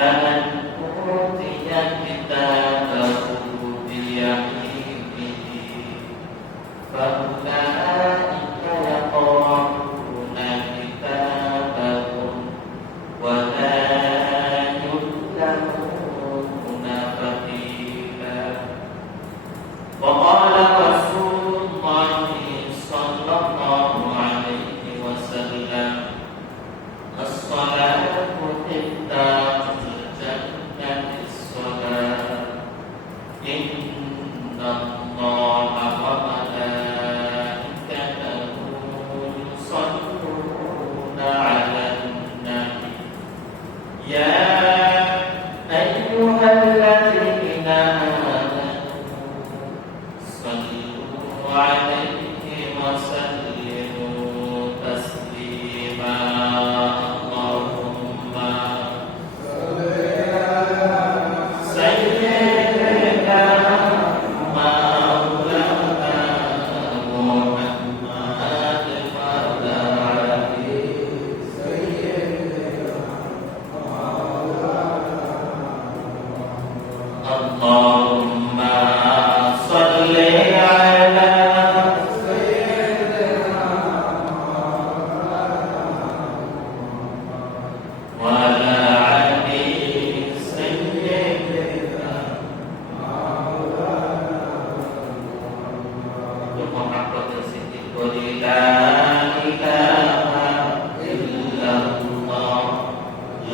فمن أوتي كتابه بيمينه فأولئك يقرؤون كتابهم ولا يظلمون فتيلا. وقال رسول الله صلى الله عليه وسلم: الصلاة مفتاح الجنة الصلاة إن الله وملائكته يصلون على النبي يا أيها الذين آمنوا صلوا عليه وسلموا تسليما. اللهم صل على سيدنا مولانا محمد وعلى آله سيدنا اللهم صل على وعلى آله سيدنا محمد صديق لا إله إلا الله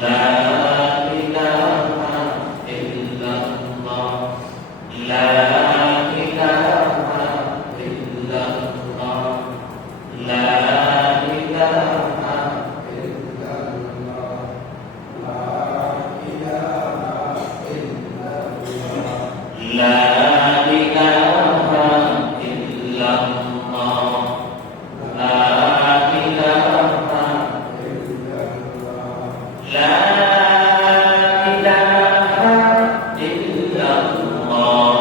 لا إله إلا الله لا إله إلا الله لا إله إلا الله لا إله إلا الله لا إله إلا الله لا إله إلا الله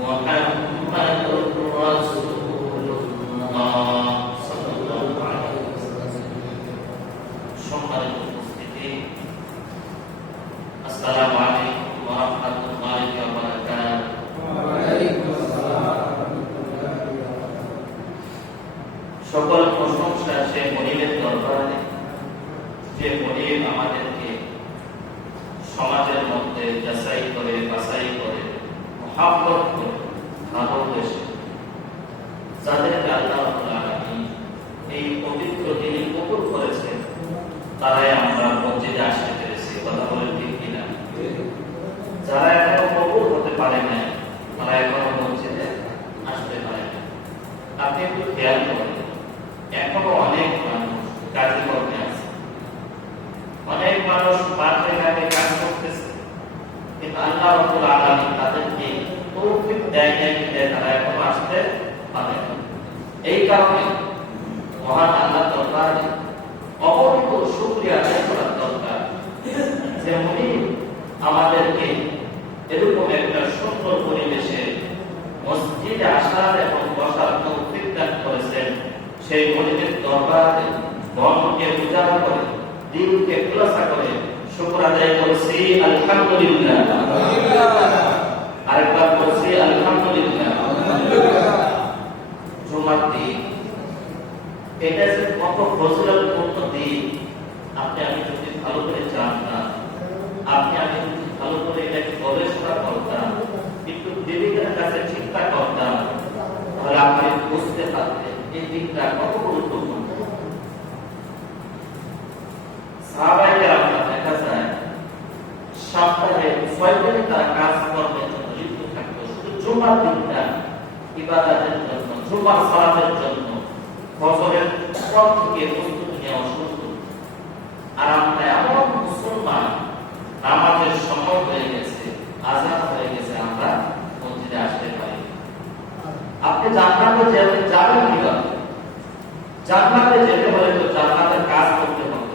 محمد رسول الله صلى الله عليه وسلم. সম্মানিত উপস্থিতি, আসসালামু আলাইকুম ওয়া রাহমাতুল্লাহি ওয়া বারাকাতুহু। সকল প্রশংসা সে মনিবের দরবারে যে মনিব আমাদেরকে সমাজের মধ্যে যাচাই করে বাছাই করে মহব্বত করে ভালোবেসে যাদেরকে আল্লাহ রাব্বুল আলামিন এই পবিত্র দিনে কবুল করেছেন তারাই আমরা মসজিদে আসতে পেরেছি। কথা বলেন ঠিক কিনা? যারা এখনো কবুল হতে পারে না তারা এখনো মসজিদে আসতে পারে না। আপনি একটু খেয়াল করেন, এখনো অনেক মানুষ কাজে কর্মে আছে, অনেক মানুষ মাঠে ঘাটে কাজ করতেছে, কিন্তু আল্লাহ রাব্বুল আলামিন তাদেরকে তৌফিক দেয় না যে তারা এখনো আসতে পারে না। এই কারণে মহান আল্লাহ দরবারে অপরিমিত শুকরিয়া আদায় করার দরকার যে উনি আমাদেরকে এরকম একটা সুন্দর পরিবেশে মসজিদে আসার এবং বসার তৌফিক দান করেছেন। সেই মনিবের দরবারে মনকে উজাড় করে দিলকে খুলাসা করে শুকর আদায় করছি আলহামদুলিল্লাহ। আরেকবার বলছি আলহামদুলিল্লাহ। জুমার দিন এটা যে কত ফজিলতপূর্ণ দিন আপনি আমি যদি ভালো করে জানতাম, আপনি আমি যদি ভালো করে এটাকে গবেষণা করতাম, একটু বিবেকের কাছে চিন্তা করতাম, তাহলে আপনি বুঝতে পারতেন এই দিনটা কত গুরুত্বপূর্ণ। সাহাবায়ে কেরামরা দেখা যায় সপ্তাহে 6 দিন তারা কাজ কর্মের জন্য লিপ্ত থাকতো। শুধু জুমার দিনটা ইবাদতের জন্য, জুমার সালাতের জন্য ফজরের পর থেকে প্রস্তুতি নেওয়া শুরু করত। আর আমরা এমন মুসলমান, নামাজের সময় হয়ে গেছে, আযান হয়ে গেছে, আমরা মসজিদে আসতে পারি। আপনি জান্নাতে যাবেন কিভাবে? জান্নাতে যেতে হলে তো জান্নাতের কাজ করতে হবে।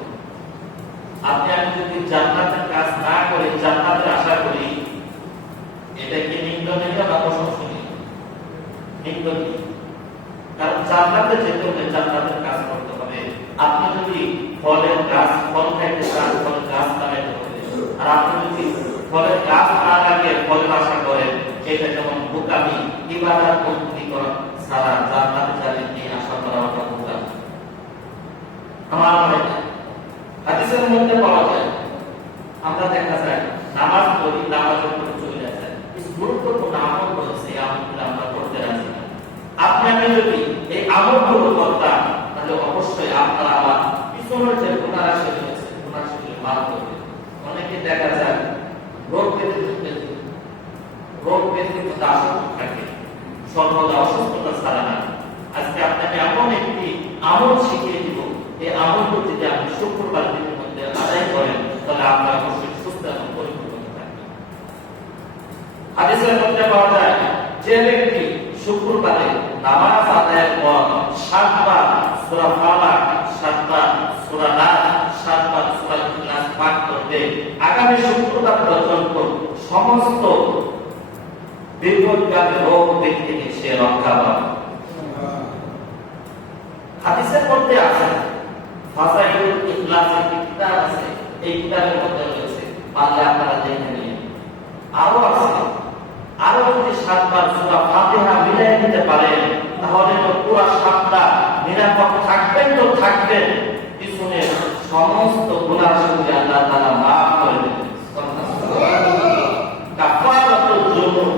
আপনি আমি যদি জান্নাতের কাজ না করি, জান্নাতের আশা করি, এটা কি নিন্দনীয় না প্রশংসনীয়? নিন্দনীয়। কারণ জান্নাতে যেতে হলে জান্নাতের কাজ করতে হবে। আপনি যদি ফলের গাছ, ফল খাইতে চান, ফল গাছ লাগাইতে হবে। ফলের গাছ না লাগিয়ে ফলের আশা করেন, এটা যেমন বোকামি। ইবাদত বন্দি করা সারা জান্নাত যাবে এই আশা করা ওটা বোকামি। আমার ভাইরা, হাদিসের মধ্যে পাওয়া যায়, আমরা দেখা যায় নামাজ পড়ি, নামাজের পরে চলে যায়, এই গুরুত্বপূর্ণ আমল রয়েছে, এই আমলগুলো আমরা করতে রাজি না। আপনি আমি যদি এই আমলগুলো করতাম, তাহলে অবশ্যই আপনারা আমার পিছনের যে গুনাহ রাশি রয়েছে, গুনাহ রাশিগুলো মাফ করবে। অনেকে দেখা যায় রোগ ব্যাধির মধ্যে আসক্ত থাকে, সর্বদা অসুস্থতা ছাড়া না। আজকে আপনাকে এমন একটি আমল শিখিয়ে দিব, এই আমলটি যদি আপনি শুক্রবার দিনের মধ্যে আদায় করেন, তাহলে আপনার অবশ্যই সুস্থ এবং পরিপূর্ণ থাকবেন। হাদিসের মধ্যে পাওয়া যায়, যে ব্যক্তি শুক্রবারে নামাজ আদায়ের পর 7 বার সূরা ফালাক, 7 বার সূরা নাস, 7 বার সূরা ইখলাস পাঠ করবে, আগামী শুক্রবার পর্যন্ত সমস্ত বিপদগামী রোগ থেকে সে রক্ষা পাবে। হাদিসের মধ্যে আছে, ফাসাইলুল ইখলাসের কিতাব আছে, এই কিতাবের মধ্যে রয়েছে, পারলে আপনারা দেখে নিন। আরো আছে, আরো যদি 7 বার সূরা ফাতিহা মিলাই দিতে পারেন, তাহলে তো পুরো 7টা নিরাপদ থাকবেন, তো থাকবেন, পিছনে সমস্ত গুনাহ রাশি আল্লাহ তাআলা মাফ করে দেবেন। সুবহানাল্লাহ। কাফারাতুল যুনুব,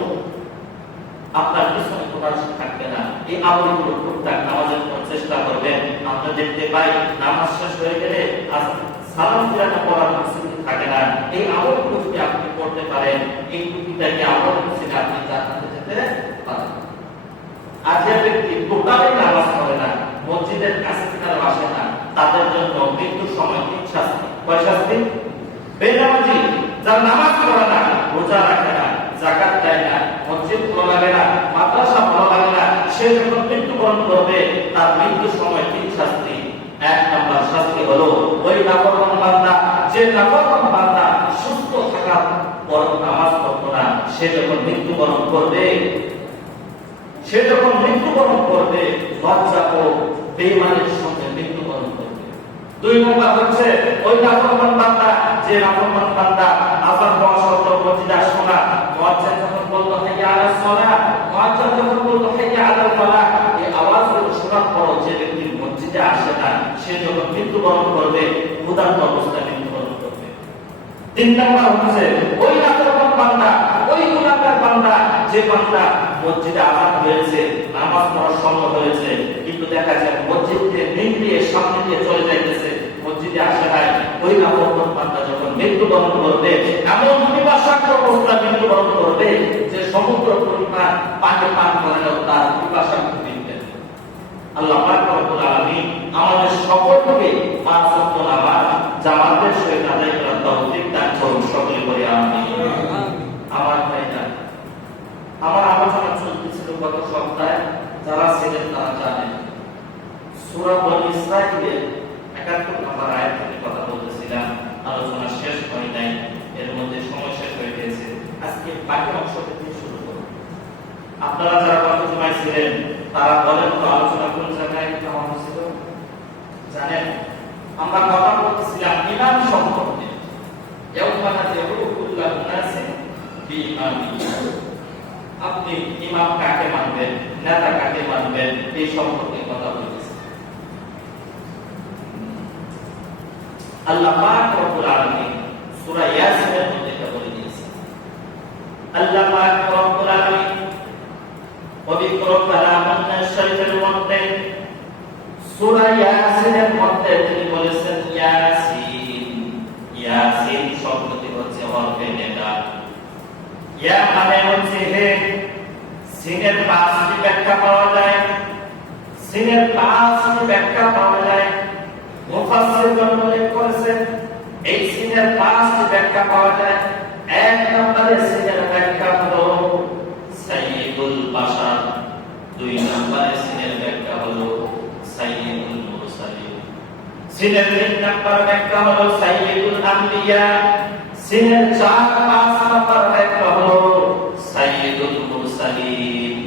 আপনার পিছনে গুনাহ রাশি থাকবে না। এই আমলগুলো টুকটাক নামাজের পর চেষ্টা করবেন। আমরা দেখতে পাই নামাজ শেষ হয়ে গেলে সালাম ফিরানো পড়ার সুযোগ থাকে না। এই আমলগুলো যদি আপনি করতে পারেন, এই টুকিটাকে আমল হিসেবে আপনি জান্নাতে যেতে পারেন। আর যে ব্যক্তি টোটালি নামাজ পড়ে না, মসজিদের কাছে ফিরানো আসে না, তাদের জন্য মৃত্যুর সময় 3 শাস্তি। কয় শাস্তি? বেনামাজি, যার নামাজ পড়ে না, রোজা রাখে না, যাকাত দেয় না, মসজিদ ভালো লাগে না, মাদ্রাসা ভালো লাগে না, সে যখন মৃত্যুবরণ করবে, তার মৃত্যুর সময় 3 শাস্তি। 1 নম্বর শাস্তি হলো, ওই নাফরমান বান্দা, যে নাফরমান বান্দা সুস্থ থাকার পর নামাজ পড়তো না, সে যখন মৃত্যুবরণ করবে, লজ্জা ও বেঈমানের সঙ্গে মৃত্যুবরণ করবে। 2 নম্বর হচ্ছে, ওই নাফরমান বান্দা, যে নাফরমান বান্দা আযান হওয়া সত্ত্বেও মসজিদে আসে না, মুয়াজ্জিন যখন বলতো হাইয়া আলাস সালাহ, মুয়াজ্জিন যখন বলতো হাইয়া আলাল ফালাহ, এই আওয়াজগুলো শোনার পরও যে ব্যক্তি মসজিদে আসে না, সে যখন মৃত্যুবরণ করবে, ক্ষুধার্ত অবস্থায় মৃত্যুবরণ করবে। 3 নম্বর হচ্ছে, ওই নাফরমান বান্দা, ওই গুনাহগার বান্দা, যে বান্দা মসজিদে আযান হয়েছে, নামাজ পড়ার সময় হয়েছে, কিন্তু দেখা যায় মসজিদে নিয়ে সামনে দিয়ে চলে যাইতেছে, মসজিদে আসে নাই, ওই নাফরমান বান্দা যখন মৃত্যুবরণ করবে, এমন পিপাসার্ত অবস্থায় মৃত্যুবরণ করবে যে সমুদ্র পরিমাণ পানি পান করেও তার পিপাসা মিটবে না। আল্লাহ পাক রব্বুল আলামিন আমাদের সকলকে 5 ওয়াক্ত নামাজ জামাতের সহিত আদায় করার তৌফিক দান করুন, সকলে বলি আমিন। আমার ভাইরা, আমার আলোচনা চলতেছিল গত সপ্তাহে, যারা ছিলেন তারা জানেন, সূরা বনী ইসরাঈলের 71 নম্বর আয়াত থেকে কথা বলতেছিলাম। আলোচনা শেষ হয় নাই, এর মধ্যে সময় শেষ হয়ে গেছে। আজকে বাকি অংশ থেকে শুরু করব। আপনারা যারা গত জুমায় ছিলেন, তারা বলেন তো আলোচনা কোন জায়গায় কেমন ছিল জানেন? আমরা কথা বলতেছিলাম ইমাম সম্পর্কে। ইয়াউমানা ইয়াউকুল্লাহু নাসি বিইমানি। আপনি ইমাম কাকে মানবেন, নেতা কাকে মানবেন, এই সম্পর্কে কথা বলতেছি। আল্লাহ পাক রব্বুল আলামিন সূরা ইয়াসিনের মধ্যে এটা বলে দিয়েছেন। আল্লাহ পাক রব্বুল আলামিন পবিত্র কালামুন শরীফের মধ্যে সূরা ইয়াসিনের মধ্যে তিনি বলেছেন, ইয়াসিন। ইয়াসিন শব্দটি হচ্ছে হরফে নেদা। ইয়া মানে হচ্ছে হে। সিনের 5টি ব্যাখ্যা পাওয়া যায়, সিনের 5টি ব্যাখ্যা পাওয়া যায়। মুফাসসিরগণ উল্লেখ করেছেন এই সিনের 5টি ব্যাখ্যা পাওয়া যায়। 1 নম্বরে সিনের ব্যাখ্যা হলো সাইয়্যিদুল বাশার, 2 নম্বরে সিনের ব্যাখ্যা হলো সাইয়্যিদুল মুরসালিন, সিনের 3 নম্বর ব্যাখ্যা হলো সাইয়্যিদুল আম্বিয়া, সিনের 4-5 নম্বর ব্যাখ্যা হলো সাইয়্যিদুল মুরসালিন।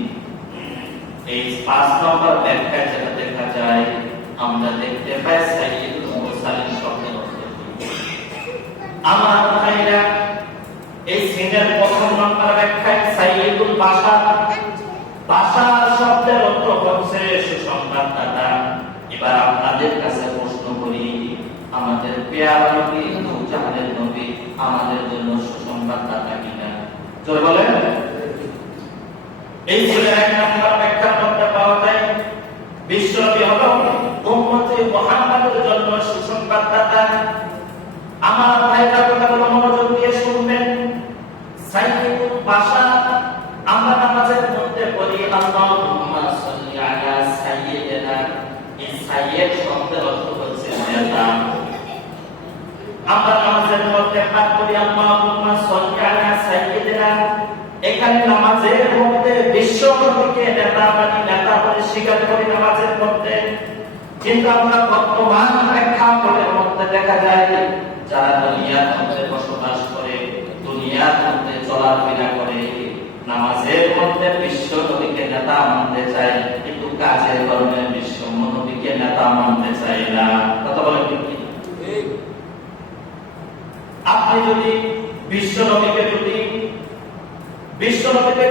এই 5 নম্বর ব্যাখ্যা যেটা দেখা যায়, আমরা দেখতে পাই সাইয়্যিদুল মুরসালিন শব্দের অর্থ কি। আমার ভাইরা, এই সিনের প্রথম নম্বর ব্যাখ্যায় সাইয়্যিদুল বাশার, বাশার শব্দের অর্থ হচ্ছে সুসংবাদদাতা। এবার আপনাদের কাছে প্রশ্ন করি, আমাদের পেয়ারা নবী নূরজাহানের নবী আমাদের জন্য সুসংবাদদাতা কিনা? জোরে বলেন। এই সিনের এক নম্বর ব্যাখ্যার মধ্যে পাওয়া যায় বিশ্বনবী হলো উম্মতে মুহাম্মাদের জন্য সুসংবাদদাতা। আমার ভাইরা কথাগুলো মনোযোগ দিয়ে শুনবেন। সাইয়্যিদুল বাশার আমরা নামাজের মধ্যে বলি আল্লাহুম্মা সাল্লি আলা সাইয়্যিদিনা। এই সাইয়্যিদ শব্দের অর্থ হচ্ছে নেতা। আমরা নামাজের মধ্যে পাঠ করি আল্লাহুম্মা সাল্লি আলা সাইয়্যিদিনা। এখানে নামাজের মধ্যে বিশ্ব নবীকে নেতা মানি, নেতা বলে স্বীকার করি নামাজের মধ্যে। কিন্তু আমরা বর্তমান প্রেক্ষাপটের মধ্যে দেখা যায় যারা দুনিয়ার মধ্যে বসবাস করে, দুনিয়ার মধ্যে চলাফেরা করে, নামাজের মধ্যে বিশ্ব নবীকে নেতা মানতে চায়, কিন্তু কাজের কর্মে বিশ্ব নবীকে নেতা মানতে চায় না। কথা বলেন কি? আপনি যদি বিশ্ব নবীকে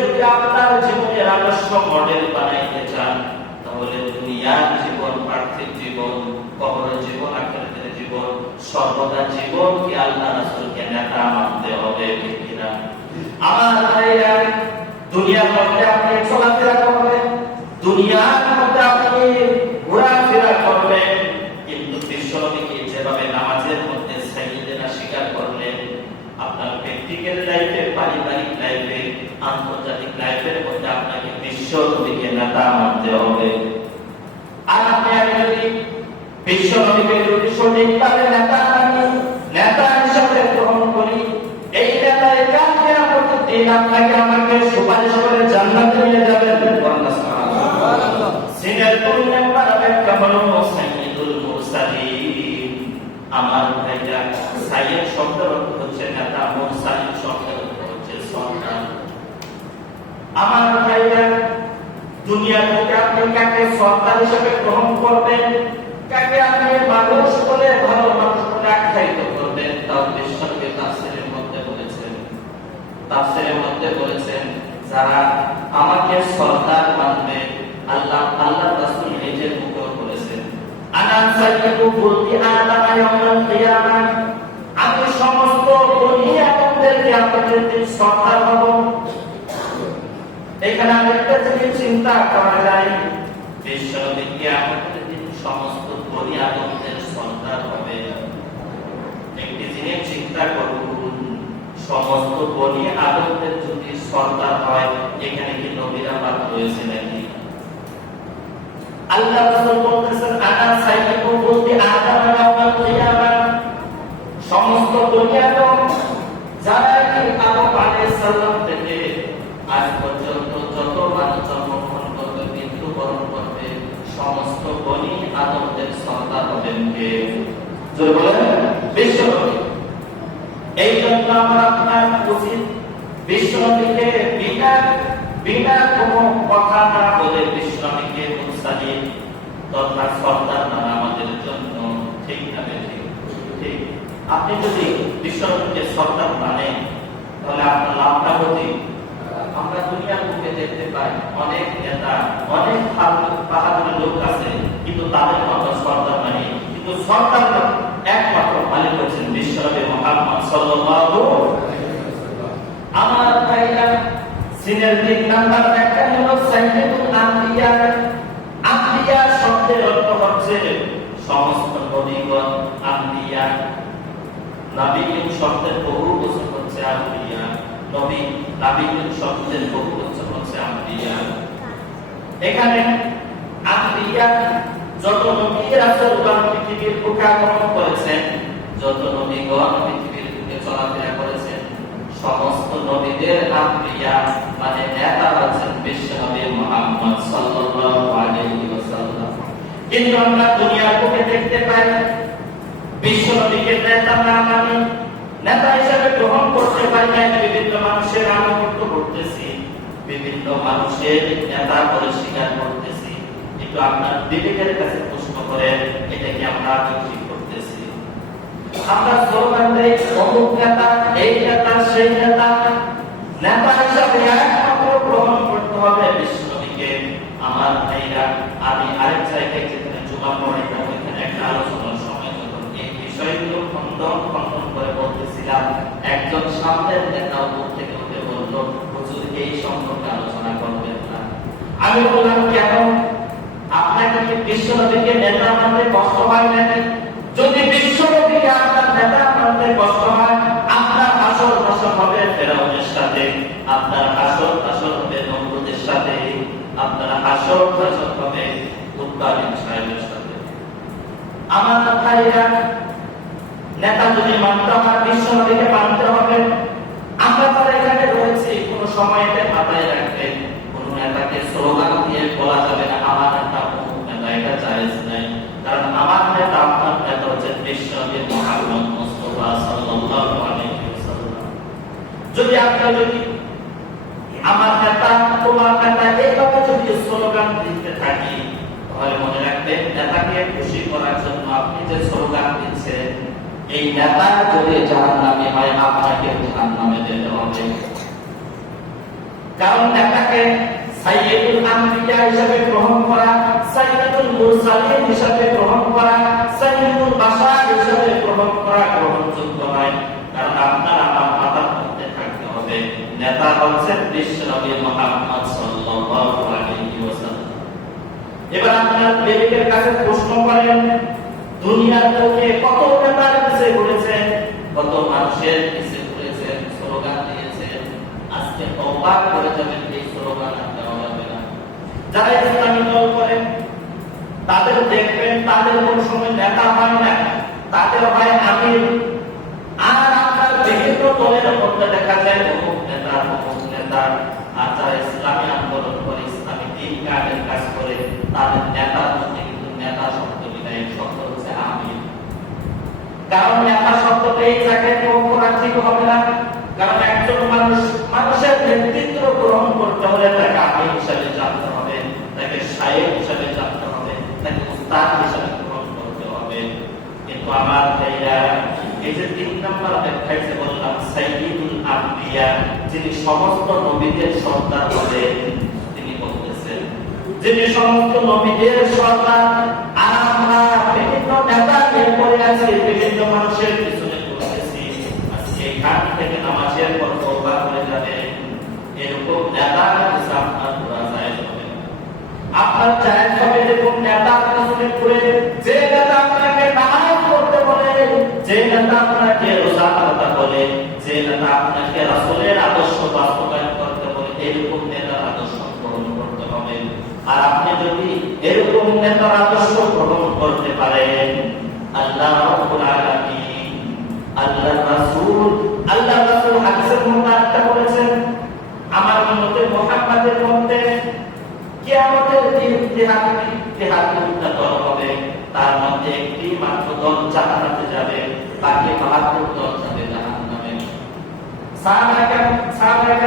যদি আপনার জীবনের আদর্শ মডেল বানাইতে চান, তাহলে দুনিয়ার জীবন, পার্থিব জীবন, কবরের জীবন, আখিরাতের জীবন, সর্বদা জীবনকে আল্লাহ রাসূলকে নেতা মানতে হবে। ঠিক কিনা? আমার ভাইরা, দুনিয়ার মধ্যে আপনি চলাফেরা করবেন, দুনিয়ার মধ্যে আপনি ঘোরাফেরা করবেন, কিন্তু বিশ্ব নবীকে যেভাবে নামাজের মধ্যে সাইয়্যিদিনা স্বীকার করলেন, আপনার ব্যক্তিগত লাইফে, পারিবারিক লাইফে, আন্তর্জাতিক লাইফের মধ্যে আপনাকে বিশ্ব নবীকে নেতা মানতে হবে। আর আপনি যদি বিশ্ব নবীকে যদি সঠিকভাবে নেতা মানি, নেতা হিসাবে গ্রহণ করি, এই নেতাই কাকে প্রতিদিন আপনাকে আমাকে সুপারিশ করে জান্নাতে নিয়ে যাবেন। সুবহানাল্লাহ। সিনের 2 নম্বর ব্যাখ্যা হলো সাইয়্যিদুল মুরসালিন। আমার ভাইরা, সাইয়্যিদ শব্দের অর্থ হচ্ছে নেতা, মুরসালিন শব্দের অর্থ হচ্ছে সরদার। আমার ভাইরা, দুনিয়ার মধ্যে আপনি কাকে সরদার হিসেবে গ্রহণ করবেন, কাকে আপনি মানুষ বলে, ভালো মানুষ বলে আখ্যায়িত করবেন, তাও বিশ্বকে তাফসীরের মধ্যে বলেছেন যারা আমাকে সরদার মানবে, আল্লাহ রাসূল নিজের মুখে বলেছেন, আনা সাইয়্যিদু বুলদি আদম ইয়াউমাল কিয়ামাহ, আমি সমস্ত বনি আদমদেরকে আপনাদের দিন সরদার হব। এখানে আরেকটা জিনিস চিন্তা করা যায়, বিশ্ব নবী কিয়ামতের দিন সমস্ত বনি আদমদের সরদার হবে। একটি জিনিস চিন্তা করুন, সমস্ত বনি আদমদের যদি সরদার হয়, এখানে কি নবীরা বাদ রয়েছে নাকি? আল্লাহ রাসূল বলতেছেন, আনা সাইয়্যিদু বুলদি আদম ইয়াউমাল কিয়ামাহ, সমস্ত বনি আদম যারা কি আদম আলাইহিস সালাম থেকে আজ পর্যন্ত যত মানুষ জন্মগ্রহণ করবে, মৃত্যুবরণ করবে, সমস্ত বনি আদমদের সরদার হবেন কে? জোরে বলেন, বিশ্ব নবী। এই জন্য আমরা আপনার উচিত বিশ্ব নবীকে বিনা কোনো কথা না বলে বিশ্ব নবীকে মুরসালিন তথা সরদার মানা আমাদের জন্য ঠিক না? ঠিক। আপনি যদি বিশ্ব নবীকে সরদার মানেন, তাহলে আপনার লাভটা হতে, আমরা দুনিয়ার মুখে দেখতে পাই অনেক নেতা, অনেক বাহাদুর লোক আছে, কিন্তু তাদের মতো সরদার মানে, কিন্তু সরদার একমাত্র মালিক হচ্ছেন বিশ্বনবী মুহাম্মদ সাল্লাল্লাহু আলাইহি ওয়াসাল্লাম। আমার ভাইরা, সিনের 3 নাম্বার ব্যাখ্যা হলো সাইয়্যিদুল আম্বিয়া। আম্বিয়া শব্দের অর্থ হচ্ছে সমস্ত নবীগণ। আম্বিয়া, নবীগণ শব্দের বহু বচন হচ্ছে আম্বিয়া। নবীগণ শব্দের বহু বচন হচ্ছে আম্বিয়া। এখানে আম্বিয়া যত নবী রাসূলগণ পৃথিবীর বুকে আগমন করেছেন, যত নবীগণ পৃথিবীর বুকে চলাফেরা করেছেন, সমস্ত নবীদের আম্বিয়া মানে নেতা হচ্ছেন বিশ্বনবী মুহাম্মদ সাল্লাল্লাহু আলাইহি ওয়াসাল্লাম। কিন্তু আমরা দুনিয়ার বুকে দেখতে পাই বিশ্বনবীকে নেতা না মানি, নেতা হিসেবে গ্রহণ করতে পারি না, বিভিন্ন মানুষের আনুগত্য করতেছি, বিভিন্ন মানুষের নেতা বলে স্বীকার করতেছি। কিন্তু আপনার বিবেকের কাছে প্রশ্ন করেন, এটা কি আমরা ঠিক করতেছি? আমরা স্লোগান দেই অমুক নেতা, এই নেতা, সেই নেতা, আলোচনা পড়াইতাম, ওইখানে একটা আলোচনার সময় যখন এই বিষয়গুলো খণ্ডন করে বলতেছিলাম, একজন সামনের নেতা উপর থেকে উঠে বলল, হুজুর এই সম্পর্কে আলোচনা করবেন না। আমি বললাম, কেন? আপনাকে কি বিশ্বনবীকে নেতা মানতে কষ্ট হয় নাকি? যদি বিশ্বনবীকে আপনার নেতা মানতে কষ্ট হয়, আপনার হাসর নাসর হবে ফেরাউনের সাথে, আপনার হাসর নাসর হবে নমরুদের সাথে, আপনার হাসর নাসর হবে উতবা বিন সাইদের সাথে। আমার ভাইরা, নেতা যদি মানতে হয়, বিশ্বনবীকে মানতে হবে। আমরা যারা এখানে রয়েছি, কোন সময় এটা মাথায় রাখবেন, কোন নেতাকে স্লোগান দিয়ে বলা যাবে না আমার নেতা অমুক নেতা, এটা জায়েজ নাই। কারণ আমার নেতা, আপনার নেতা হচ্ছে বিশ্বনবী মুহাম্মদ মুস্তাফা সাল্লাল্লাহু আলাইহি ওয়াসাল্লাম। যদি আমার নেতা, তোমার নেতা, এইভাবে যদি স্লোগান দিতে থাকি, তাহলে মনে রাখবেন, নেতাকে খুশি করার জন্য আপনি যে স্লোগান দিচ্ছেন, এই নেতা যদি জাহান্নামী হয়, আপনাকে জাহান্নামে যেতে হবে। কারণ নেতাকে সাইয়্যিদুল আম্বিয়া হিসেবে গ্রহণ করা, সাইয়্যিদুল মুরসালিন হিসেবে গ্রহণ করা, সাইয়্যিদুল বাশার হিসেবে গ্রহণ করা গ্রহণযোগ্য নয়। কারণ আপনার আমার মাথার মধ্যে থাকতে হবে, নেতা হচ্ছেন বিশ্বনবী মুহাম্মদ সাল্লাল্লাহু আলাইহি ওয়াসাল্লাম। এবার আপনার বিবেকের কাছে প্রশ্ন করেন, দুনিয়ার লোকে কত নেতার পিছে ঘুরেছেন, কত মানুষের পিছে ঘুরেছেন, স্লোগান দিয়েছেন। আজকে অবাক করে যাবেন, এই স্লোগান আর দেওয়া যাবে না। যারা ইসলামী দল করেন, তাদের দেখবেন, তাদের কোন সময় নেতা হয় না, তাদের হয় আমির। আর আপনার বিভিন্ন দলের মধ্যে দেখা যায় অমুক নেতা, অমুক নেতা। আর যারা ইসলামী আন্দোলন করে, ইসলামী দিন কায়েমের কাজ করে, তাদের নেতার মধ্যে কিন্তু নেতা শব্দ বিদায় শব্দ হচ্ছে আমির। কারণ নেতা শব্দটাই যাকে করা ঠিক হবে না। কারণ একজন মানুষের নেতৃত্ব গ্রহণ করতে হলে তাকে আমির হিসাবে জানতে হবে, তাকে শায়েখ হিসাবে জানতে হবে, তাকে উস্তাদ হিসাবে গ্রহণ করতে হবে। কিন্তু আমার ভাইরা, এই যে 3 নম্বর ব্যাখ্যায় যে বললাম, সাইয়্যিদুল আম্বিয়া, যিনি সমস্ত নবীদের সর্দার হবে, তিনি বলতেছেন, যিনি সমস্ত নবীদের সর্দার, আর আমরা বিভিন্ন নেতাকে পড়ে আছি, বিভিন্ন মানুষের পিছনে ঘুরতেছি, আজকে এখান থেকে নামাজের পর তওবা করে যাবে, এরকম নেতা কিছু আপনার ঘোরা জায়েজ হবে না। আপনার জায়েজ হবে এরকম নেতার পিছনে ঘুরে, যে নেতা আপনাকে নামাজ পড়তে বলে, যে নেতা আপনাকে রোজা রাখতে বলে, যে নেতা আপনাকে রাসূলের আদর্শ বাস্তবায়ন করতে বলে, এরকম নেতার আদর্শ গ্রহণ করতে হবে। আর আপনি যদি এরকম নেতার আদর্শ গ্রহণ করতে পারেন, আল্লাহ রাব্বুল আলামিন, আল্লাহ রাসূল হাদিসের মধ্যে একটা বলেছেন, আমার উম্মতে মুহাম্মাদের মধ্যে কিয়ামতের দিন 73টা দল হবে, তার মধ্যে একটি মাত্র দল জান্নাতে যাবে, বাকি 72 দল যাবে জাহান্নামে। সাহাবায়ে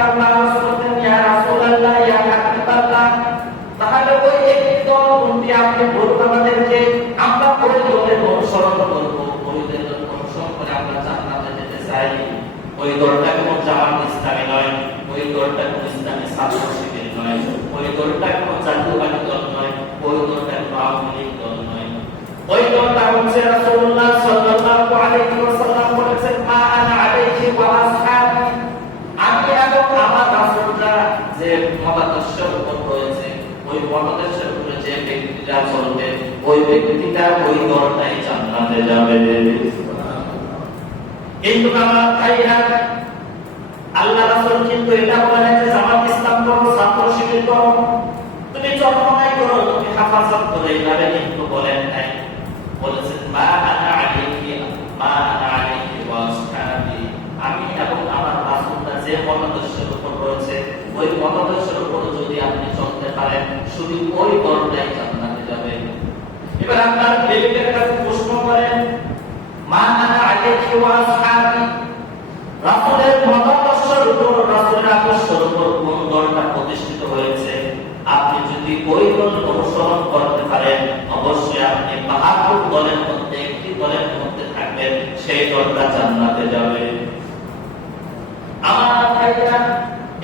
রাসূল ইয়া রাসূলুল্লাহ, ইয়া হাবিবাল্লাহ, তাহলে ওই একটি দল কোনটি আপনি বলুন আমাদেরকে, আমরা ওই দলের অনুসরণ করব, ওই দলের অনুসরণ করে আমরা জান্নাতে যেতে চাই। ওই দলটা কোনো জামাত ইসলামী নয়, ওই দলটা কোনো ইসলামী ছাত্র শিবির নয়, ওই দলটা কোনো জাতীয়বাদী দল নয়, ওই দলটা কোনো আওয়ামী লীগ দল নয়। ওই দলটা হচ্ছে রাসূলুল্লাহ সাল্লাল্লাহু আলাইহি ওয়াসাল্লাম বলেছেন, মা আনা আলাইহি ওয়া আসহাবি, আমি এবং আমার রাসূলরা যে মতাদর্শের উপর রয়েছে, ওই মতাদর্শের উপরে যে ব্যক্তিরা চলবে, ওই ব্যক্তিটা ওই দলটাই জান্নাতে যাবে। কিন্তু আমার ভাইরা, আল্লাহ রাসূল কিন্তু এটা বলেন যে জামাত ইসলাম করো, ছাত্র শিবির করো, তুমি চরমনাই করো, তুমি হেফাজত করো, এইভাবে কিন্তু বলেন নাই। বলেছেন মা আনা আলাইহি ওয়া আসহাবি, আমি এবং আমার রাসূলরা যে মতাদর্শের উপর রয়েছে, ওই মতাদর্শের উপর যদি আপনি চলতে পারেন, শুধু ওই দলটাই জান্নাতে যাবে। এবার আপনার বিবেকের কাছে প্রশ্ন করেন, মা আনা আলাইহি ওয়া আসহাবি, রাসূলের মতাদর্শের উপর, রাসূলের আদর্শের উপর কোন দলটা প্রতিষ্ঠিত হয়েছে, আপনি যদি ওই দল অনুসরণ করতে পারেন, অবশ্যই আপনি 72 দলের মধ্যে একটি দলের মধ্যে থাকবেন, সেই দলটা জান্নাতে যাবে। আমার ভাইরা,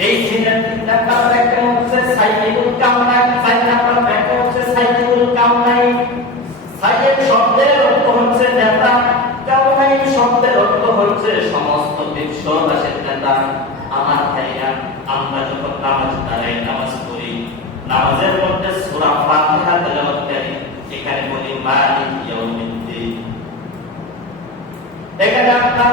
এই দিনের 3 নাম্বার ব্যাখ্যা হচ্ছে সাইয়্যিদুল কাউনাইন, 4 নাম্বার ব্যাখ্যা হচ্ছে সাইয়্যিদুল কাউনাইন। বিশ্ববাসীর নেতা। আমার ভাইয়া, আমরা যখন নামাজ দাঁড়াই, নামাজ পড়ি, নামাজের মধ্যে সূরা ফাতিহা তেলাওয়াত করি, এখানে বলি মালিক ইয়াউমিদ্দিন। এখানে আমরা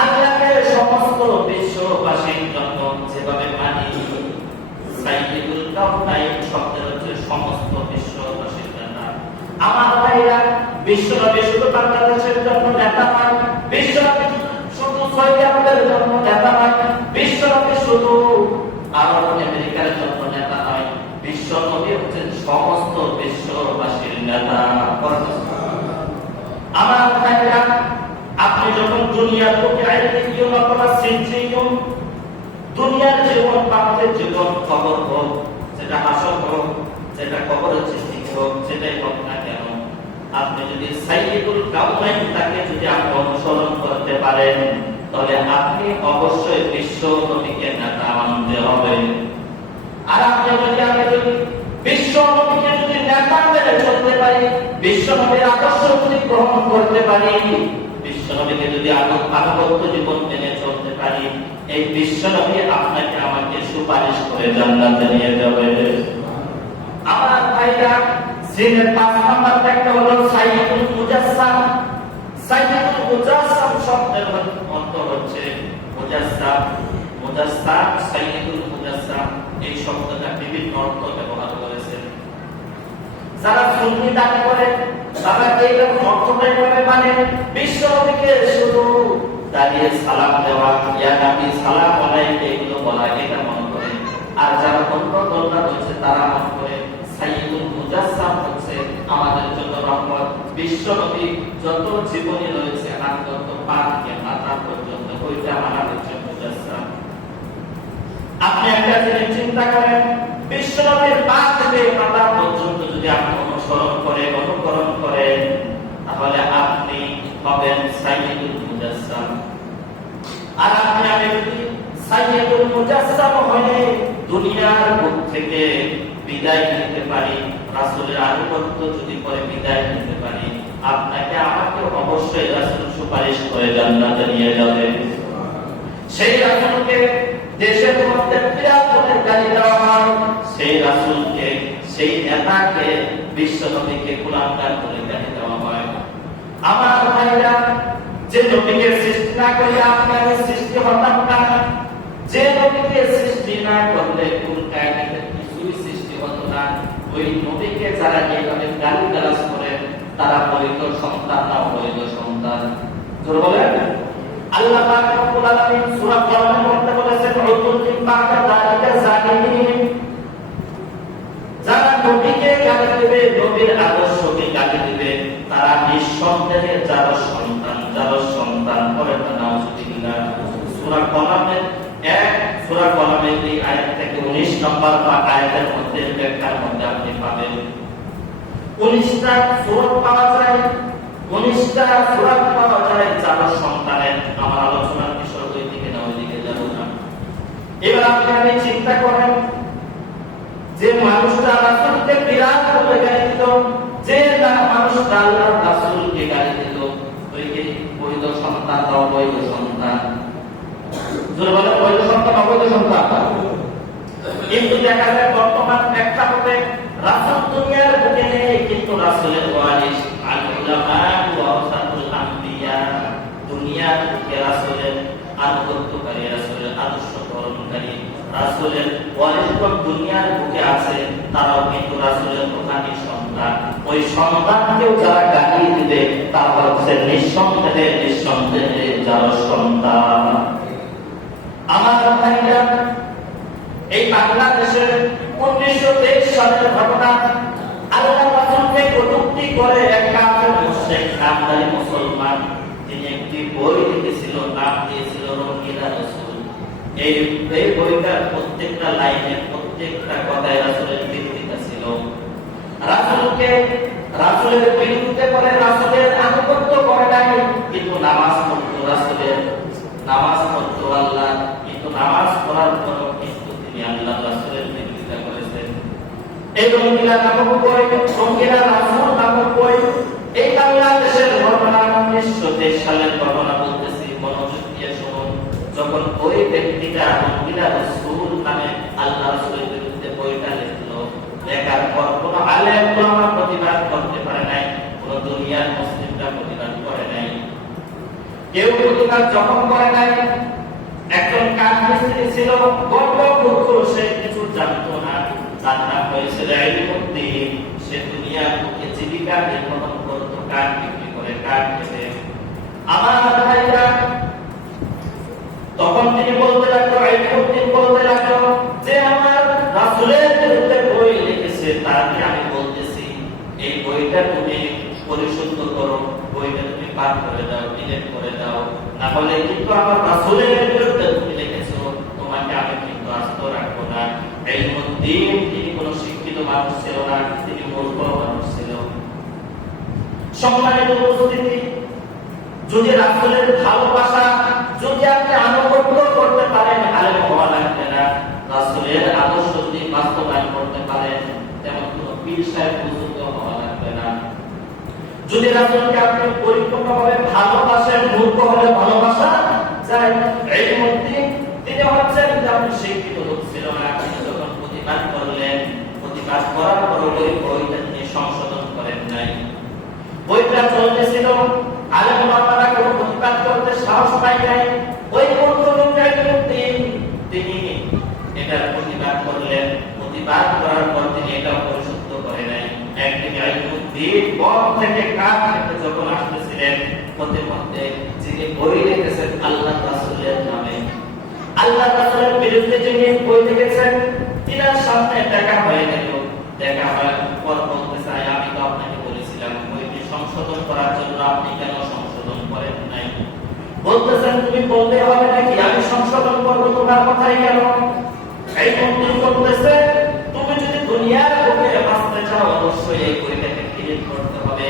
আল্লাহকে সমস্ত বিশ্ববাসীর জন্য যেভাবে মানি, সাইয়্যিদুল কাউনাইন শব্দের হচ্ছে সমস্ত বিশ্ববাসীর নেতা। আমার ভাইরা, বিশ্বনবী শুধু বাংলাদেশের জন্য নেতা নয়, বিশ্বনবী শুধু সৌদি আরবের জন্য নেতা নয়, বিশ্বনবী শুধু আরব আমেরিকার জন্য নেতা নয়, বিশ্বনবী হচ্ছেন সমস্ত বিশ্ববাসীর নেতা। আমার ভাইরা, আপনি যখন দুনিয়ার বুকে আইলিয়ুন অথবা সিনজিয়ুন, দুনিয়ার জীবন, পার্থিব জীবন, খবর হোক, যেটা হাসর হোক, যেটা কবরের সৃষ্টি হোক, যেটাই হোক না কেন, আপনি যদি সাইয়্যিদুল কাউনাইন তাকে যদি আপনি অনুসরণ করতে পারেন, তাহলে আপনি অবশ্যই বিশ্ব নবীকে নেতা মানতে হবে। আর আপনি যদি বিশ্ব নবীকে যদি নেতা মেনে চলতে পারি, বিশ্ব নবীর আদর্শ যদি গ্রহণ করতে পারি, বিশ্ব নবীকে যদি আনুগত্য জীবন মেনে চলতে পারি, এই বিশ্ব নবী আপনাকে আমাকে সুপারিশ করে জান্নাতে নিয়ে যাবে। আমার ভাইরা, জিনের 5 নাম্বার একটা হলো সাইয়্যিদুল মুজাসসাম। সাইয়্যিদুল মুজাসসাম শব্দের অর্থ হচ্ছে মুজাসসাম। মুজাসসাম, সাইয়্যিদুল মুজাসসাম, এই শব্দটা বিভিন্ন অর্থ ব্যবহার করেছে। যারা সুন্নি দাবি করে, তারা এইরকম অর্থটাই ভাবে মানে বিশ্ব নবীকে শুধু দাঁড়িয়ে সালাম দেওয়া, ইয়া নবী সালাম আলাইকা, এগুলো বলা, এটা মনে করে। আর যারা অন্য দলটা রয়েছে, তারা মনে করে সাইয়্যিদুল মুজাসসাম হচ্ছে আমাদের জন্য রহমত। বিশ্ব নবী যত জীবনী রয়েছে, আন্তত পা থেকে মাথা পর্যন্ত, ওইটা মানা হচ্ছে মুজাসসাম। আপনি একটা জিনিস চিন্তা করেন, বিশ্ব নবীর পা থেকে মাথা পর্যন্ত যদি আপনি অনুসরণ করেন, অনুকরণ করেন, তাহলে আপনি হবেন সাইয়্যিদুল মুজাসসাম। আর আমি যদি সাইয়্যিদুল মুজাসসাম হয়ে দুনিয়ার বুক থেকে বিদায় নিতে পারি, রাসূলের আনুগত্য যদি করে বিদায় নিতে পারি, আপনাকে আমাকে অবশ্যই রাসূল সুপারিশ করে জান্নাতে নিয়ে যাবে। সেই রাসূলকে দেশের মধ্যে বিরাট বলে গালি দেওয়া হয়, সেই রাসূলকে, সেই নেতাকে, বিশ্ব নবীকে কুলাঙ্গার করে গালি দেওয়া হয়। আমার ভাইরা, যে নবীকে সৃষ্টি না করলে আপনাকে সৃষ্টি হতাম না, যে নবীকে সৃষ্টি না করলে কোন কায়নাতের কিছুই সৃষ্টি হতো না, ওই নবীকে যারা এইভাবে গালিগালাজ করে, তারা বৈধ সন্তান না অবৈধ সন্তান। জোরে বলেন। আল্লাহ পাক রব্বুল আলামিন সূরা কলমের মধ্যে বলেছেন, উতুল্লিন বা'দা যালিকা জালিমিন। যারা নবীকে গালি দিবে, নবীর আদর্শকে গালি দিবে, তারা নিঃসন্দেহে যারা সন্তান করে না, নাউযুবিল্লাহ। সূরা কলমের এই আয়াত থেকে 19 নম্বর আয়াতের মধ্যে, ব্যাখ্যার মধ্যে আপনি পাবেন 19টা সূরা পাওয়া যায়, 19টা সূরা পাওয়া যায় যারা সন্তানের। আমার আলোচনার বিষয় ওই দিকে না, ওই দিকে যাব না। এবার আপনি চিন্তা করেন, যে মানুষটা রাসূলকে বিরাট বলে গালি দিল, যে মানুষটা আল্লাহর রাসূলকে গালি দিল, ওই কি বৈধ সন্তান না অবৈধ সন্তান? জোরে বলেন, বৈধ সন্তান অবৈধ সন্তান? কিন্তু দেখা যায় বর্তমান প্রেক্ষাপটে রাসূল দুনিয়ার বুকে নেই, কিন্তু রাসূলের ওয়ারিস আল উলামা ওয়ারাসাতুল আম্বিয়া, দুনিয়ার বুকে রাসূলের আনুগত্যকারী, রাসূলের আদর্শ গ্রহণকারী, রাসূলের ওয়ারিসগণ দুনিয়ার বুকে আছে, তারাও কিন্তু রাসূলের প্রধানী সন্তান। ওই সন্তানকেও যারা গালি দিবে, তারা হচ্ছে নিঃসন্দেহে যারা সন্তান। আমার ভাইরা, এই বাংলাদেশের 1923 সালের ঘটনা, আল্লাহ রাসূলকে কটূক্তি করে এক কাফের মুশরিক নামধারী মুসলমান, তিনি একটি বই লিখেছিল, নাম দিয়েছিল রঙ্গিলা রাসূল। এই বইটার প্রত্যেকটা লাইনে, প্রত্যেকটা কথায় রাসূলের বিরোধিতা ছিল। রাসূলের বিরুদ্ধে করে, রাসূলের আনুগত্য করে নাই, কিন্তু নামাজ পড়তো আল্লাহ, কিন্তু নামাজ পড়ার পরও কিন্তু তিনি আল্লাহ রাসূলের বিরোধিতা করেছেন। এই রঙ্গিলা নামক বই, রঙ্গিলা রাসূল নামক বই, এই বাংলাদেশের ঘটনা, 1923 সালের ঘটনা বলতেছি, মনোযোগ দিয়ে শুনুন। যখন ওই ব্যক্তিটা মহিলা রাসূল নামে আল্লাহ রাসূলের বিরুদ্ধে বইটা লিখলো, লেখার পর কোন আলেম ওলামা প্রতিবাদ করতে পারে নাই, কোন দুনিয়ার মুসলিমরা প্রতিবাদ করে নাই, কেউ প্রতিবাদ যখন করে নাই। একজন কাঠমিস্ত্রি ছিল, গর্ব করতো, সে কিছু জানতো না, তার নাম হয়েছিল ইলমুদ্দিন। সে দুনিয়ার মুখে জীবিকা নির্বাহ করতো, কাঠ বিক্রি করে, কাঠ বেচে। আমার ভাইরা, তখন তিনি বলতে লাগলো, ইলমুদ্দিন বলতে লাগলো যে আমার রাসূলের বিরুদ্ধে বই লিখেছে, তাকে আমি বলতেছি এই বইটা তুমি পরিশুদ্ধ করো, বইটা তুমি পাঠ করে দাও, ডিলিট করে দাও, না হলে কিন্তু আমার রাসূলের বিরুদ্ধে তুমি লিখেছো, তোমাকে আমি কিন্তু আস্ত রাখবো না। ইলমুদ্দিন তিনি কোনো শিক্ষিত মানুষ ছিল না, তিনি মূর্খ মানুষ ছিল। সম্মানিত উপস্থিতি, যদি রাসূলের ভালোবাসা যদি আপনি আনুগত্য করতে পারেন, আলেম হওয়া লাগবে না। রাসূলের আদর্শ যদি বাস্তবায়ন করতে পারেন, তেমন কোনো পীর সাহেব বুজুর্গ হওয়া লাগবে না। যদি রাসূলকে আপনি পরিপূর্ণভাবে ভালোবাসেন, মূর্খ হলে ভালোবাসা যায়। ইলমুদ্দিন তিনি হচ্ছেন যেমন শিক্ষিত লোক ছিল না, তিনি যখন প্রতিবাদ করলেন, প্রতিবাদ করার পর ওই বইটা তিনি সংশোধন করেন নাই। বইটা চলতেছিল, আলেম ওলামারা কোনো প্রতিবাদ করতে সাহস পায় নাই। ওই ইলমুদ্দিন তিনি এটার প্রতিবাদ করলেন, প্রতিবাদ করার পর তিনি এটা পরিশুদ্ধ করে নাই। একদিন ইলমুদ্দিন বন থেকে কাঠ থেকে যখন আসতেছিলেন, পথে পথে যিনি বই লিখেছেন আল্লাহ রাসূলের নামে, আল্লাহ রাসূলের বিরুদ্ধে যিনি বই লিখেছেন, তিনার সামনে দেখা হয়ে গেল। দেখা হওয়ার পর বলতে চাই, আমি তো আপনাকে বলেছিলাম বইটি সংশোধন করার জন্য, আপনি কেন সংশোধন করেন নাই? বলতেছেন তুমি বলতে হবে নাকি আমি সংশোধন করবো, তোমার কথাই কেন? এই মন্ত্রী বলতেছে তুমি যদি দুনিয়ার বুকে বাঁচতে চাও, অবশ্যই এই বইটাকে ডিলিট করতে হবে।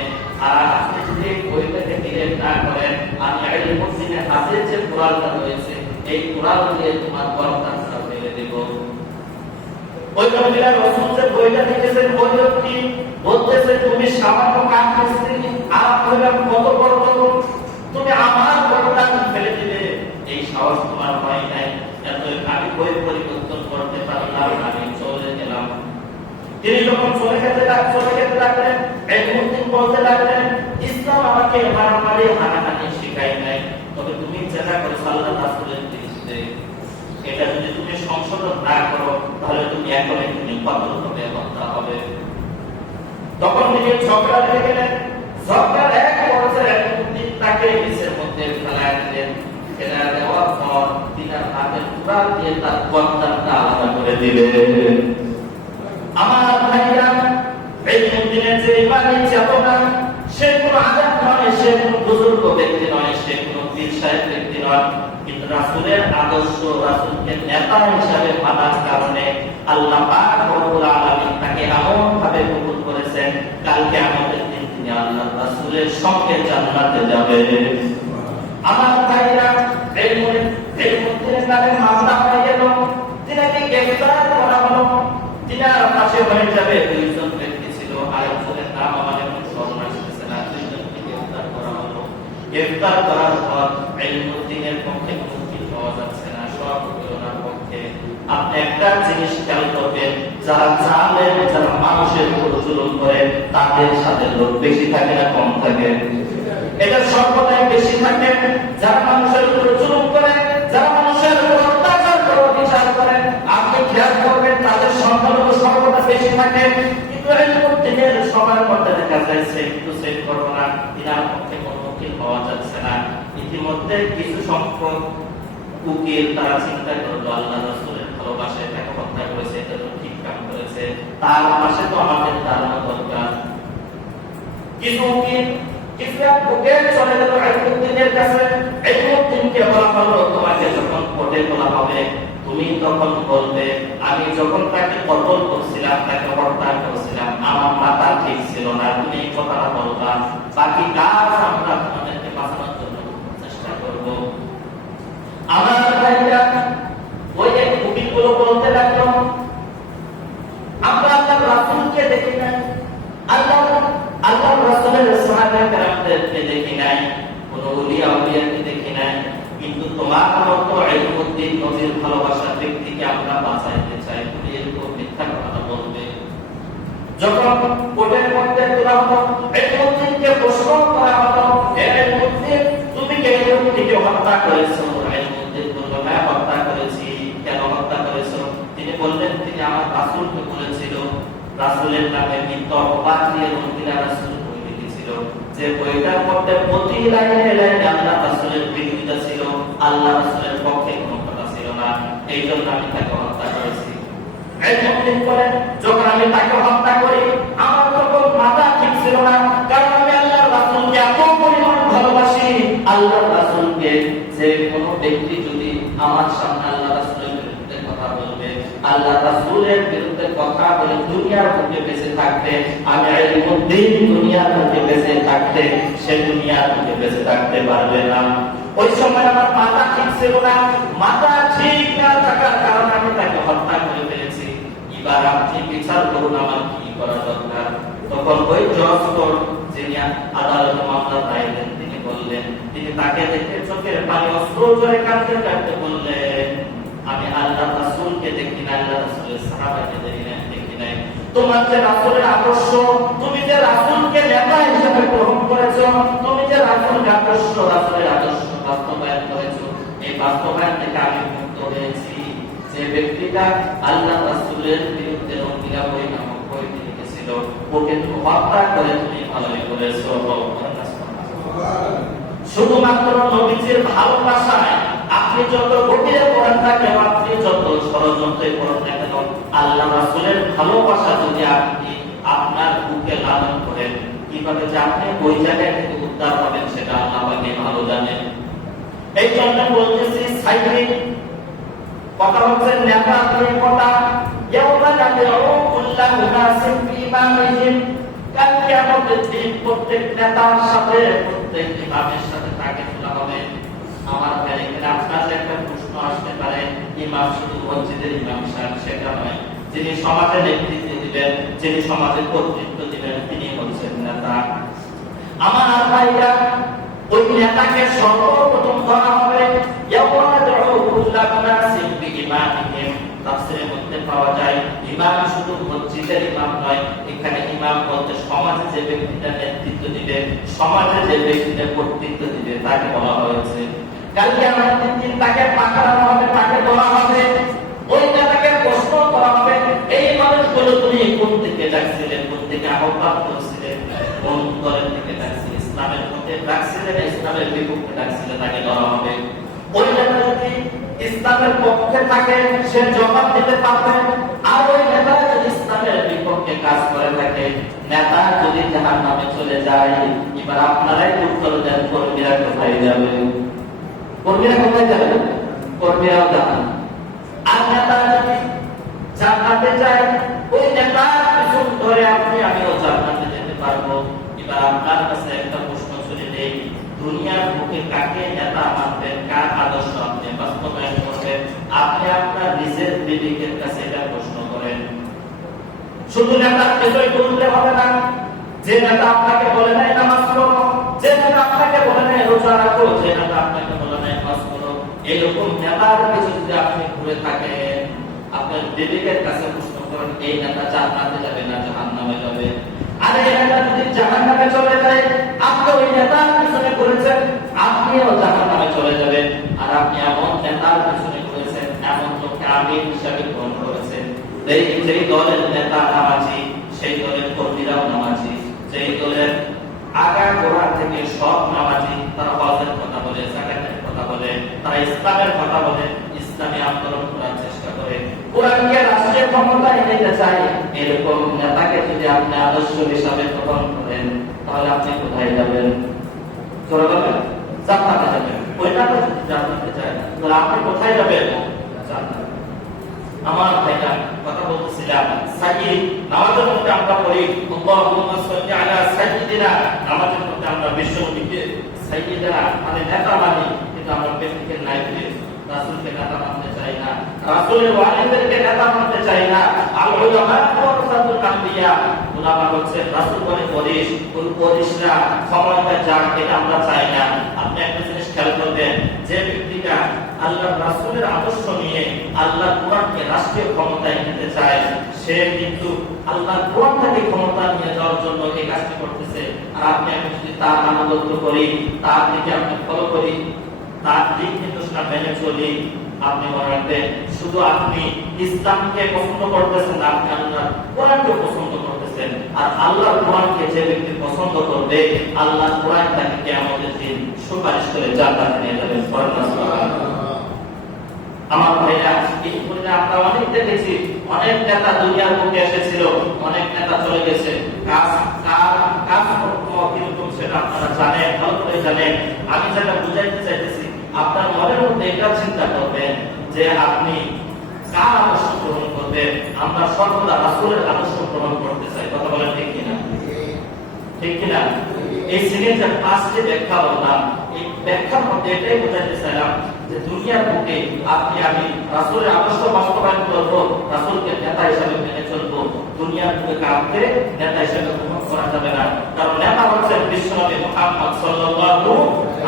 আর আপনি যদি এই বইটাকে ডিলিট না করেন, আমি ইলমুদ্দিনের হাতে যে কোরআনটা রয়েছে, এই কোরআন দিয়ে তোমার গর্দানটা ফেলে দেব। ওই মহিলা রাসূল যে বইটা লিখেছেন, ওই ব্যক্তি বলতেছে তুমি সামান্য কাঠমিস্ত্রি, আর হইলাম কত বড় বড়, তুমি আমার গর্দান ফেলে দিবে, এই সাহস তোমার হয় নাই। আমি বই পরিবর্তন করতে পারলাম, আমি চলে গেলাম। তিনি যখন চলে যেতে লাগলেন, ইলমুদ্দিন বলতে লাগলেন, ইসলাম আমাকে মারামারি হানাহানি শিখায় নাই, তবে তুমি যেটা করেছো আল্লাহ রাসূলের বিরুদ্ধে, এটা যদি তুমি সংশোধন না করো, তাহলে তুমি এখনই তুমি কতল হবে, হত্যা হবে। তখন তিনি ঝগড়া লেগে গেলেন। ঝগড়ার এক পর্যায়ে ইলমুদ্দিন তাকে নিচের মধ্যে ফেলায় দিলেন। ফেলা দেওয়ার পর তিনার হাতের কুড়াল দিয়ে তার গর্দানটা আলাদা করে দিলেন। আমার ভাইরা, ইলমুদ্দিনের যে ইমানি চেতনা, সে কোনো আলেম নয়, সে কোনো বুজুর্গ ব্যক্তি নয়, সে কোনো পীর সাহেব ব্যক্তি নয়, কিন্তু রাসূলের আদর্শ, রাসূলকে নেতা হিসাবে মানার কারণে আল্লাহ পাক রব্বুল আলামিন তাকে এমন ভাবে কবুল করেছেন, কালকে আমাদের দিন তিনি আল্লাহ রাসূলের সঙ্গে জান্নাতে যাবেন। আমার ভাইরা, ইলমুদ্দিনের নামে মামলা হয়ে গেল, তিনাকে গ্রেফতার করা হলো। তিনার পাশে হয়ে যাবে দুইজন ব্যক্তি ছিল, আরেকজনের নাম আমার এখন স্মরণ আসতেছে না, দুইজনকে গ্রেফতার করা হলো। গ্রেফতার করার পর ইলমুদ্দিনের পক্ষে মুক্তি পাওয়া যাচ্ছে না, সব ওনার পক্ষে। আপনি একটা জিনিস খেয়াল করবেন, যারা জালেম, যারা মানুষের উপর জুলুম করে, তাদের সাথে লোক বেশি থাকে না কম থাকে? এটা সর্বদাই বেশি থাকে। যারা মানুষের উপর জুলুম করে, যারা মানুষের উপর অত্যাচার করে, বিচার করে, আপনি খেয়াল করবেন তাদের সংখ্যালঘু সর্বদা বেশি থাকে। কিন্তু ইলমুদ্দিনের সবার মধ্যে দেখা যায় সেম ঘটনা, তিনার পক্ষে কোনো উকিল পাওয়া যাচ্ছে না। ইতিমধ্যে কিছু সংখ্যক উকিল তারা চিন্তা করলো, আল্লাহ রাসূলের ভালোবাসায় তাকে হত্যা করেছে, এটা তো ঠিক কাম করেছে, তার পাশে তো আমাদের দাঁড়ানো দরকার। কিছু উকিল চলে গেল ইলমুদ্দিনের কাছে। ইলমুদ্দিনকে বলা হলো, তোমাকে যখন কোর্টে তোলা হবে, তুমি তখন বলবে আমি যখন তাকে কতল করছিলাম, তাকে হত্যা করছিলাম, আমার মাথা ঠিক ছিল না, তুমি এই কথাটা বলবা। বাকি কাজ আমরা তোমাদেরকে বাঁচানোর জন্য চেষ্টা করব। আমার ভাইরা, ওই এক উকিলগুলো বলতে লাগলো, আমরা আল্লাহর রাসূলকে দেখি নাই, আল্লাহর রাসূলের সাহাবা কেরামদেরকে দেখি নাই, কোন ওলিয়া উলিয়াকে দেখি নাই, কিন্তু তোমার মতো কোনদিন নবীর ভালোবাসার ব্যক্তিকে আমরা বাঁচাইতে চাই, তুমি এরকম মিথ্যা কথা বলবে? যখন কোর্টের মধ্যে তোলা হতো, ইলমুদ্দিনকে প্রশ্ন করা হতো, হে ইলমুদ্দিন, তুমি কে ইলমুদ্দিনকে হত্যা করেছো? ইলমুদ্দিন বলল, হ্যাঁ হত্যা করেছি। কেন হত্যা করেছো? তিনি বললেন, তিনি আমার রাসূলকে বলেছিল, রাসূলের নামে মিথ্যা অপবাদ দিয়ে মদিনা রাসূল বই লিখেছিল, যে বইটার মধ্যে প্রতি লাইনে লাইনে আল্লাহ রাসূলের বিরোধিতা ছিল, আল্লাহ রাসূলের পক্ষে কোনো কথা ছিল না, এই জন্য আমি তাকে হত্যা করেছি। ইলমুদ্দিন বলেন, যখন আমি তাকে হত্যা করি আমার তখন মাথা ঠিক ছিল না, কারণ আমি আল্লাহর রাসূলকে এত পরিমাণ ভালোবাসি। আল্লাহর রাসূলকে যে কোনো ব্যক্তি যদি আমার সামনে আল্লাহ রাসূলের বিরুদ্ধে কথা বলবে, আল্লাহ রাসূলের বিরুদ্ধে কথা বলে দুনিয়ার বুকে বেঁচে থাকতে, আমি ইলমুদ্দিন দুনিয়ার বুকে বেঁচে থাকতে, সে দুনিয়ার বুকে বেঁচে থাকতে পারবে না। ওই সময় আমার মাথা ঠিক ছিল না, মাথা ঠিক না থাকার কারণে আমি তাকে হত্যা করে ফেলেছি। এবার আপনি বিচার করুন আমার কি করা দরকার। তখন ওই জজ কোর্ট যিনি আদালতে মামলা দায়ের, তিনি বললেন, তিনি তাকে দেখে চোখের পানি অশ্রু জোরে কাঁদতে কাঁদতে বললেন, আমি আল্লাহ রাসূলকে দেখি না, আল্লাহ রাসূলের সাহাবাকে দেখি নাই। তোমার যে রাসূলের আদর্শ, তুমি যে রাসূলকে নেতা হিসেবে গ্রহণ করেছো, তুমি যে রাসূলকে আদর্শ, রাসূলের আদর্শ বাস্তবায়ন করেছো, এই বাস্তবায়ন থেকে আমি মুক্ত হয়েছি। যে ব্যক্তিটা আল্লাহ রাসূলের বিরুদ্ধে রঙ্গিলা বই নামক বইটি লিখেছিল, ওকে তুমি হত্যা করে তুমি ভালোই করেছো। শুধুমাত্র নবীজির ভালোবাসায় আপনি যত গভীরে পড়েন না কেন, আপনি যত ষড়যন্ত্রে পড়েন না কেন, আল্লাহ রাসূলের ভালোবাসা যদি আপনি আপনার বুকে লালন করেন, কিভাবে যে আপনি ওই জায়গায় থেকে উদ্ধার পাবেন সেটা আল্লাহ পাকে ভালো জানেন। এই জন্য বলতেছি, সাইক্লিং কথা হচ্ছে নেতা দিয়ে কথা, ইয়াউমা নাদউ কুল্লাহু নাসিম বিইমামিহিম, কাল কিয়ামতের দিন প্রত্যেক নেতার সাথে, প্রত্যেক ইমামের সাথে তাকে তোলা হবে। আমার ভাই, এখানে আপনার একটা প্রশ্ন আসতে পারে, ইমাম শুধু মসজিদের ইমাম সাহেব সেটা নয়, যিনি সমাজের নেতৃত্ব দিবেন, যিনি সমাজের কর্তৃত্ব দিবেন, তিনি হচ্ছেন নেতা। আমার ভাইরা, ওই নেতাকে সর্বপ্রথম ধরা হবে, ইয়াউমা নাদউ কুল্লাহু নাসিম বিইমামিহিম। তাফসীরের মধ্যে পাওয়া যায়, ইমাম শুধু মসজিদের ইমাম নয়, এখানে ইমাম বলতে সমাজে যে ব্যক্তিটা নেতৃত্ব দিবে, সমাজে যে ব্যক্তিটা কর্তৃত্ব দিবে তাকে বলা হয়েছে। কালকে আমাদের দিন তাকে পাকড়ানো হবে, তাকে বলা হবে, ওই নেতাকে প্রশ্ন করা হবে, এই মানুষগুলো তুমি কোন থেকে ডাকছিলেন, কোন থেকে আহ্বান করেছিলেন, কোন দলের থেকে ডাকছিলেন, ইসলামের পক্ষে ডাকছিলেন, ইসলামের বিপক্ষে ডাকছিলেন, তাকে ধরা হবে। ওই নেতা যদি ইসলামের পক্ষে থাকে সে জবাব দিতে পারবে, আর ওই নেতা যদি ইসলামের বিপক্ষে কাজ করে থাকে, নেতা যদি জাহান্নামে চলে যায়, এবার আপনারাই উত্তর দেন, কর্মীরা কোথায় যাবে? কর্মীরা কোথায় যাবে? কর্মীরাও জাহান্নাম। আর নেতা যদি জান্নাতে যায়, ওই নেতার পিছন ধরে আপনি আমিও জান্নাতে যেতে পারবো। এবার আপনার কাছে একটা প্রশ্ন চলে নেই, দুনিয়ার বুকে কাকে নেতা মানবেন, কার আদর্শ আপনি বাস্তবায়ন করবেন? আপনি আপনার নিজের বিবেকের কাছে এটা প্রশ্ন করেন। শুধু নেতার পেছনে ঘুরলে হবে না। যে নেতা আপনাকে বলে নাই নামাজ পড়ো, যে নেতা আপনাকে বলে নাই রোজা রাখো, যে নেতা আপনাকে বলে নাই নামাজ পড়ো, এরকম নেতার পিছনে যদি আপনি ঘুরে থাকেন, আপনার বিবেকের কাছে প্রশ্ন করেন, এই নেতা জান্নাতে যাবে না জাহান্নামে যাবে? আর এই নেতা যদি জাহান্নামে চলে যায়, আপনি ওই নেতার পিছনে ঘুরেছেন, আপনিও জাহান্নামে চলে যাবেন। আর আপনি এমন নেতার পিছনে ঘুরেছেন, এমন লোককে আমির হিসাবে গ্রহণ করেছেন, যেই দলের নেতা নামাজি, সেই দলের কর্মীরাও নামাজি, যেই দলের আগা গোড়া থেকে সব নামাজি, তারা হজের কথা বলে, যাকাতের কথা বলে, তারা ইসলামের কথা বলে, ইসলামী আন্দোলন করার চেষ্টা করে, কোরআনকে রাষ্ট্রীয় ক্ষমতায় নিতে চায়, এরকম নেতাকে যদি আপনি আদর্শ হিসাবে গ্রহণ করেন, তাহলে আপনি কোথায় যাবেন? চলে যাবেন জান্নাতে যাবেন। ওই নেতা যদি জান্নাতে যায়, তাহলে আপনি কোথায় যাবেন? জান্নাতে। আমার ভাইরা, কথা বলতেছিলাম, সাইয়্যিদ নামাজের মধ্যে আমরা পড়ি, আল্লাহুম্মা সাল্লি আলা সাইয়্যিদিনা, নামাজের মধ্যে আমরা বিশ্বনবীকে সাইয়্যিদিনা মানে নেতা মানি, কিন্তু আমরা ব্যক্তিকে নাই বলে রাসূলকে নেতা মানতে চাই না, রাসূলের ওয়ালিদেরকে নেতা মানতে চাই না। আল উলামা ওয়ারাসাতুল আম্বিয়া, উলামা হচ্ছে রাসূলের ওয়ারিস, ওই ওয়ারিসরা ক্ষমতা যাক, এটা আমরা চাই না। আপনি একটা জিনিস খেয়াল করবেন, যে ব্যক্তিটা আল্লাহর রাসূলের আদর্শ নিয়ে আল্লাহর কোরআনকে রাষ্ট্রীয় ক্ষমতায় নিতে চায়, সে কিন্তু আল্লাহর কোরআনটাকে ক্ষমতা নিয়ে যাওয়ার জন্য এই কাজটি করতেছে। আর আপনি আমি যদি তার আনুগত্য করি, তার দিকে আপনি ফলো করি, তার দিক নির্দেশনা মেনে চলি, আপনি মনে রাখবেন শুধু আপনি ইসলামকে পছন্দ করতেছেন না, আপনি আল্লাহর কোরআনকে পছন্দ করতেছেন। আর আল্লাহর কোরআনকে যে ব্যক্তি পছন্দ করবে, আল্লাহর কোরআন তাকে কিয়ামতের দিন সুপারিশ করে জান্নাতে নিয়ে যাবে। আমার ভাইরা, এই পরিণামে আমরা অনেক দেখেছি, অনেক নেতা দুনিয়ার বুকে এসেছিল, অনেক নেতা চলে গেছে। কাজ কিরকম সেটা আপনারা জানেন, ভালো করে জানেন। আমি যেটা বুঝাইতে চাইতেছি, আপনার মনের মধ্যে এটা চিন্তা করবেন যে আপনি কার আদর্শ গ্রহণ করবেন। আমরা সর্বদা রাসূলের আদর্শ গ্রহণ করতে চাই। কথা বলেন ঠিক কিনা? ঠিক কিনা? এই সিনের যে পাঁচটি ব্যাখ্যা বললাম, এই ব্যাখ্যার মধ্যে এটাই বোঝাতে চাইলাম যে দুনিয়ার বুকে আপনি আমি রাসূলের আদর্শ বাস্তবায়ন করব, রাসূলকে নেতা হিসেবে মেনে চলবো। দুনিয়ার বুকে কাউকে নেতা হিসেবে গ্রহণ করা যাবে না, কারণ নেতা হচ্ছেন বিশ্বনবী মুহাম্মদ সাল্লাল্লাহু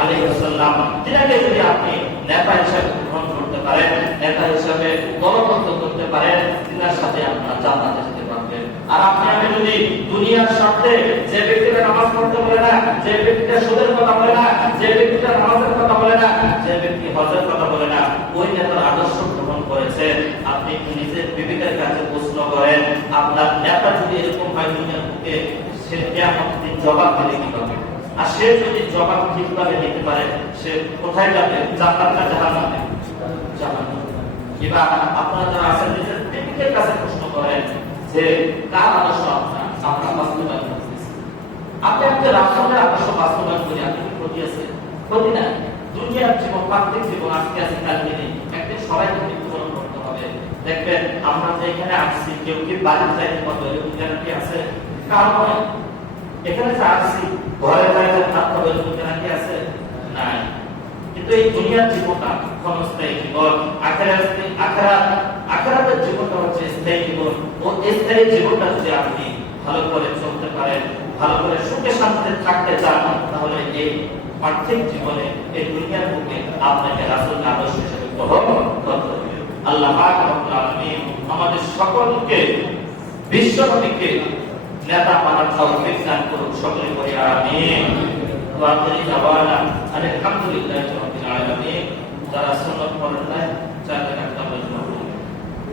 আলাইহি ওয়াসাল্লাম। তিনাকে যদি আপনি নেতা হিসেবে গ্রহণ করতে পারেন, নেতা হিসেবে দলবদ্ধ করতে পারেন, তিনার সাথে আপনারা জান্নাতে যেতে পারবেন। আর আপনি আমি যদি দুনিয়ার স্বার্থে যে ব্যক্তিরা নামাজ পড়তে বলে না, যে ব্যক্তিরা সুদের কথা বলে না, যে ব্যক্তিরা নামাজের কথা বলে না, যে ব্যক্তি হজের কথা বলে না, ওই নেতার আদর্শ গ্রহণ করেছেন, আপনি একটু নিজের বিবেকের কাছে প্রশ্ন করেন, আপনার নেতা যদি এরকম হয় দুনিয়ার বুকে, সে কিয়ামতের দিন জবাব দিলে কি হবে? আর সে যদি জবাব ঠিকভাবে নিতে পারে, সে কোথায় যাবে? জান্নাত না জাহান্নামে? জান্নাতে। এবার আপনারা যারা আছেন, নিজের বিবেকের কাছে প্রশ্ন করেন যে কার আদর্শ আমরা বাস্তবায়ন করতেছি। আপনি আপনার রাসূলের আদর্শ বাস্তবায়ন করি, আপনি কি ক্ষতি আছে? ক্ষতি নাই। দুনিয়ার জীবন, পার্থিব জীবন আজকে আছে কালকে নেই, একদিন সবাইকে মৃত্যুবরণ করতে হবে। দেখবেন আমরা যে এখানে আসছি, কেউ কি বাড়ি যাইতে পারবে এরকম গ্যারান্টি আছে? কারণ নয়। এখানে যে আসছি, ঘরে বাইরে থাকতে হবে এরকম গ্যারান্টি আছে? নাই। কিন্তু এই দুনিয়ার জীবনটা ক্ষণস্থায়ী জীবন, আখিরাতের জীবনটা হচ্ছে স্থায়ী জীবন। ও স্থায়ী জীবনটা যদি আপনি ভালো করে চলতে পারেন, ভালো করে সুখে শান্তিতে থাকতে চান, তাহলে এই পার্থিব জীবনে, এই দুনিয়ার বুকে আপনাকে রাসূলের আদর্শ হিসেবে গ্রহণ করতে হবে। আল্লাহ পাক রব্বুল আলামিন আমাদের সকলকে বিশ্বনবীকে নেতা মানার তৌফিক দান করুন। সকলে বলি আমিন। ওয়া আখিরি দাওয়ানা আলহামদুলিল্লাহি।